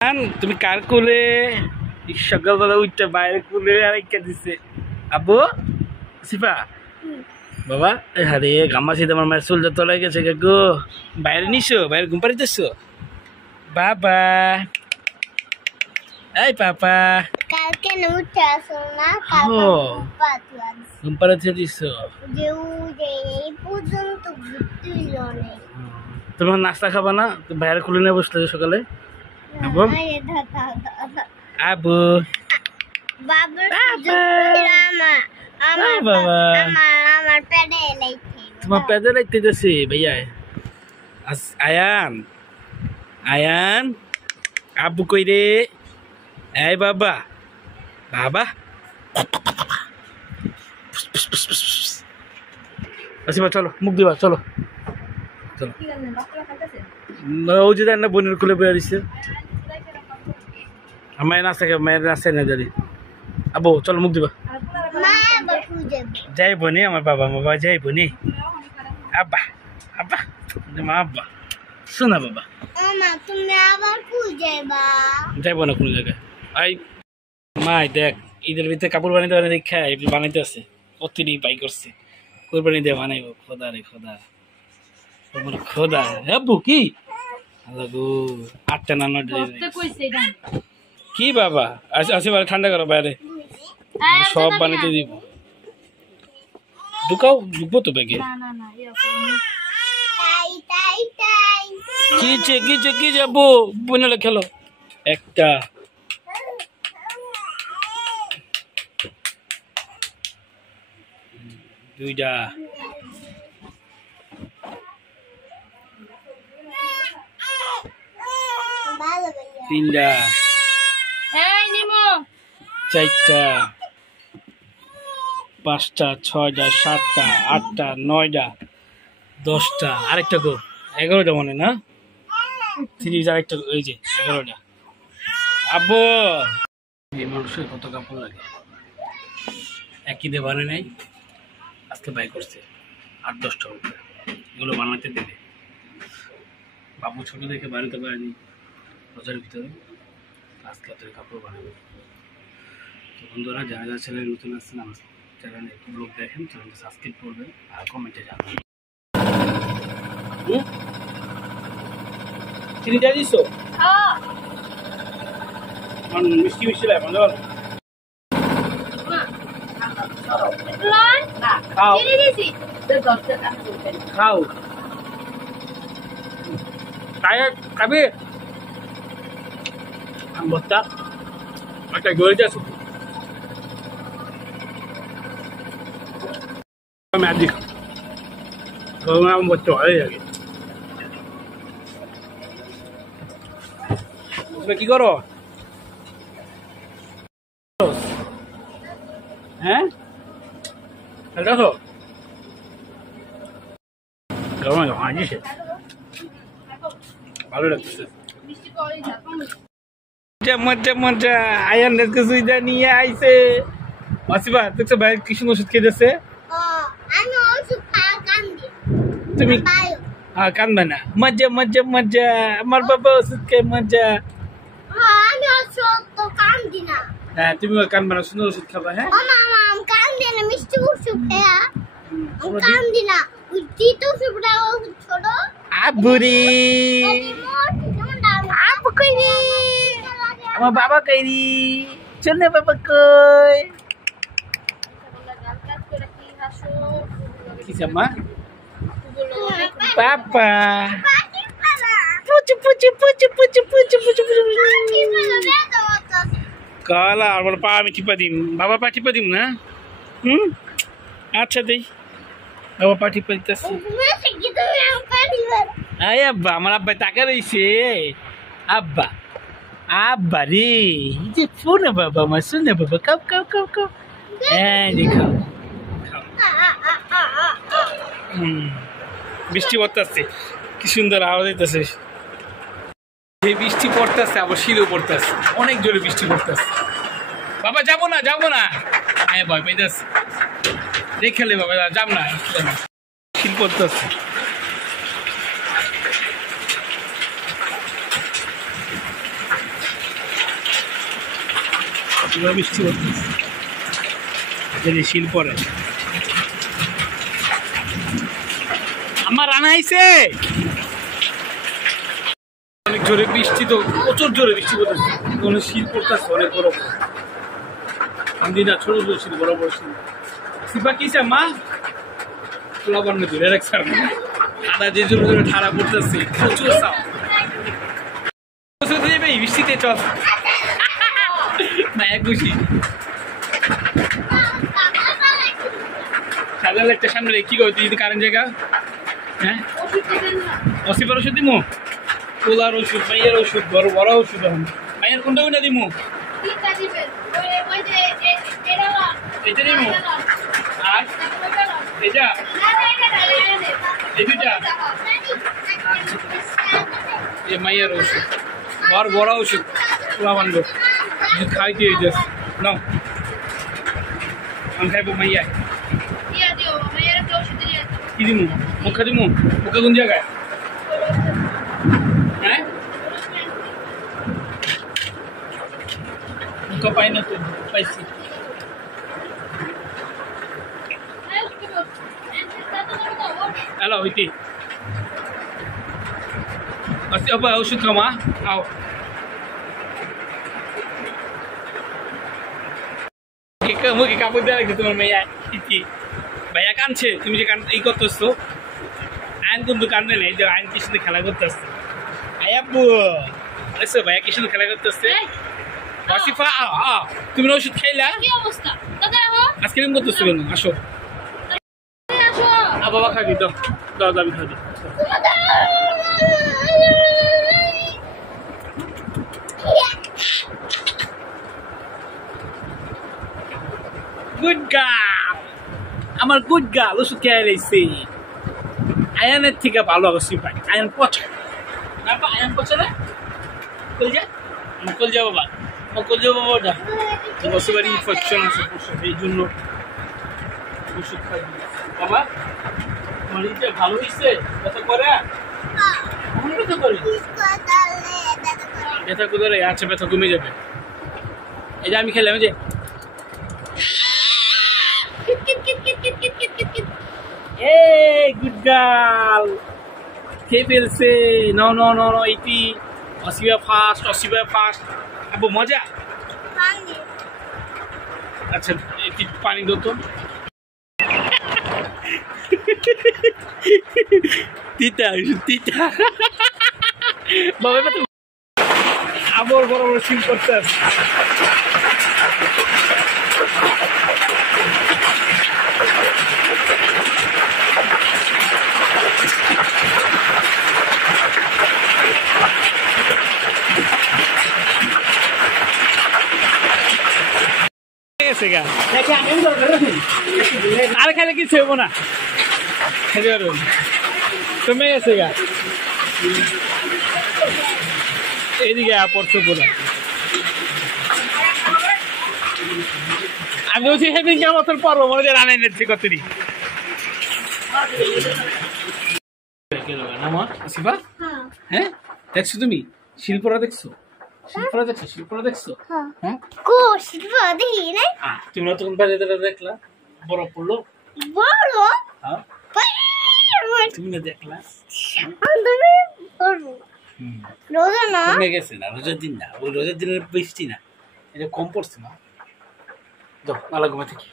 তুমি কার কোলে সকালবেলা উঠতে বাইরে কোলে আরেকটা দিছে আব্বু সিফা বাবা আরে গামাছি তোমার মায়ের চুল যত লাগে গেছে গো বাইরে নিছো বাইরে ঘুম পাড়িতেছো বাবা এই পাপা কালকে উঠে আসো না ঘুম পাড়িতে দিছো এই পর্যন্ত ঘুরতে হলো তোমার নাস্তা খাবা না বাইরে খুলে নিয়ে বসলে সকালে আব্বু আব্বু তোমার পেটে লাইতেছে ভাইয়া আয়ান আয়ান আব্বু কই রে এই বাবা বাবা আসিবা চলো মুখ দিবা চলো চলো ও যে না বোনের খুলে বের দিছে আমার মায়ের নাস্তা না জানি আব্বু চলো মুখ দিবা যাইব নি আমার বাবা যাইব নি আব্বা আব্বা মা আব্বা শোনা বাবা যাইব না কোনো জায়গায় আই মাই দেখ ঈদের ভিতরে কাপড় বানাইতে খায় বানাইতে আছে অতিরি পাই করছে কোরবানি দিয়ে বানাইব খোদা রে খোদা তোমার খোদা আব্বু কি গো 8টা না 9টা কি বাবা আসে ঠান্ডা করো বাইরে সব বানাইতে দিব ঢুকবো তো ব্যাগে কি যাবো বোনেলে খেলো একটা দুইটা তিনটা চারটা 5টা 6টা 7টা 8টা 9টা 10টা আরেকটা গো 11টা মনে না সিরিজ আরেকটা ওই যে 11টা আব্বু এই মানুষের কত কাপড় লাগে একই দিয়ে বানায় নাই আজকে বাই করছে 8-10টা উপরে এগুলো বানাতে দেবে বাবু ছোট দেখে বানাতে পারেনি রোজার ভিতরে আজকে হাতের কাপড় বানাবে তো বন্ধুরা যারা যারা ছেলে নতুন আসছেন আমার চ্যানেলে একটু ব্লগ দেখেন চ্যানেলটা সাবস্ক্রাইব করবেন আর কমেন্টে জানাবেন চিনি দিয়ে দিছো মিষ্টি মিষ্টি লাগে ভালো ভালো খাও খাবে বস্তা একটা গড়ে যাচ্ছ ম্যাজিক বসতে ভালোই লাগে তুমি কি করো হ্যাঁ দেখো হাজিছে ভালো লাগছে মজা মজা আয়ান সুবিধা নিয়ে আইছে মাসিবা দেখছো ভাই কৃষ্ণ ওষুধ খেয়ে যাচ্ছে তুমি কান্দবে না মজা মজা মজা আমার বাবা ওষুধ খেয়ে মজা হ্যাঁ তুমি কান্দবে না সুন্দর ওষুধ খাবা হ্যাঁ আবুরি আবু কই রে আমার বাবা কই রে চল না বাবা কই কি সামা পাপা পুচু পুচু পুচু পুচু পুচু পুচু কালা আর বল পা আমি টিপা দিম বাবা পা টিপা দিম না আচ্ছা দেই বাবা পা টিপা দিতেছি আয় আব্বা আমার আব্বা টাকা রয়েছে আব্বা আব্বা রে যে ফোনে বাবা আমার শুনে বাবা কাপ কাপ কাপ কাপ হ্যাঁ খাও বৃষ্টি পড়তেছে কি সুন্দর আওয়াজ হইতেছে এই বৃষ্টি পড়তেছে আবার শীতও পড়তেছে অনেক জোরে বৃষ্টি পড়তেছে বাবা যাবো না হ্যাঁ ভয় পাইতেছে দেখলে বাবা যাব না শীত পড়তেছে এবার বৃষ্টি পড়তেছে, যদি শিল পরে। আমার রান্না আইছে অনেক জোরে বৃষ্টি, তো প্রচুর জোরে বৃষ্টি পড়তেছে, অনেক শিল পড়তেছে অনেক বড় বড়। আমি না ছোট ছোট শিল, বড় বড় শিল। সিপা কিসে মা তোলা বন্ধ করে এক সার আদা যে জোরে জোরে ঠাড়া পড়তেছে, প্রচুর সাউন্ড। বৃষ্টিতে চল মায়া খুশি। সাদা একটা সামনে কি করতে যদি কারেন্ট জায়গা, হ্যাঁ অসিপার ওষুধ দিমু, তোলার ওষুধ, মাইয়ের ওষুধ, বড় বড় ওষুধ। এখন মাইয়ের কোনটা কোনটা দিমু? এটা দিমু আর এটা এই দুইটা এই মাইয়ের ওষুধ, বড় বড় ওষুধ তোলা বান্ধব খাইতে যাস নাও। আমি খাইবো মাইয়ায় কি দিমু? মুখা দিমু? মুখা কোন জায়গায়? হ্যাঁ মুখা পাই না তো, পাইছি। হ্যালো হইতি ওষুধ খামা আও। মুখে কাপড় দেওয়া লাগছে তোমার মেয়ে কি ভাইয়া কানছে, তুমি যে কান এই করতেছো। আইন কিন্তু কান্দে নেই, যে আইন কি সাথে খেলা করতে আসছে। আয়াব্বু দেখছো ভাইয়া কি সাথে খেলা করতে আসছে। ওয়াসিফা তুমি ওষুধ খাইলা? আজকে এরকম করতেছো কেন? আসো বাবা খাবি, দাও দাও দাবি খাবি। গুড গার্ল, আমার গুড গার্ল ওষুধ খেয়ে রয়েছে। আয়ানের থেকে ভালো অবশ্যই পাই। আয়ান পচা না, আয়ান পচা না, কলজা আমার কলজা বাবা, আমার কলজা বাবাটা বছরবার ইনফেকশন আছে, এই জন্য ওষুধ খাই বাবা। আমার এটা ভালো হয়েছে, ব্যথা করে? ব্যথা করে, ব্যথা করে। আচ্ছা ব্যথা কমে যাবে। এই যে আমি খেলাম যে গুড গার্ল খেয়ে ফেলছে। নো নো নো নো, এইটি অসিবা ফার্স্ট, অসিবা ফার্স্ট। আবু মজা। আচ্ছা একটু পানি দো তো। তিতা তিতা বাবা, আবার বড় বড় সিল করতে আছে। আর খাইলে কিছু হইব না, কমে গেছে গা। এইদিকে পড়ছো পুরো। আমি বলছি সেদিন কেমন পড়বো মনে হয় রান্নাই নিচ্ছি কতদিন। হ্যাঁ দেখছো তুমি শিল্পরা, দেখছো শিল্পরা, দেখছো শিল্পরা, দেখছো? হ্যাঁ তোমরা তখন বাজারে দেখলা বড় পড়লো, তুমি না দেখলা? কমে গেছে না, রোজার দিন না, ওই রোজার দিনের বৃষ্টি না, এটা কম পড়ছে না। ভালো ঘুমা থেকে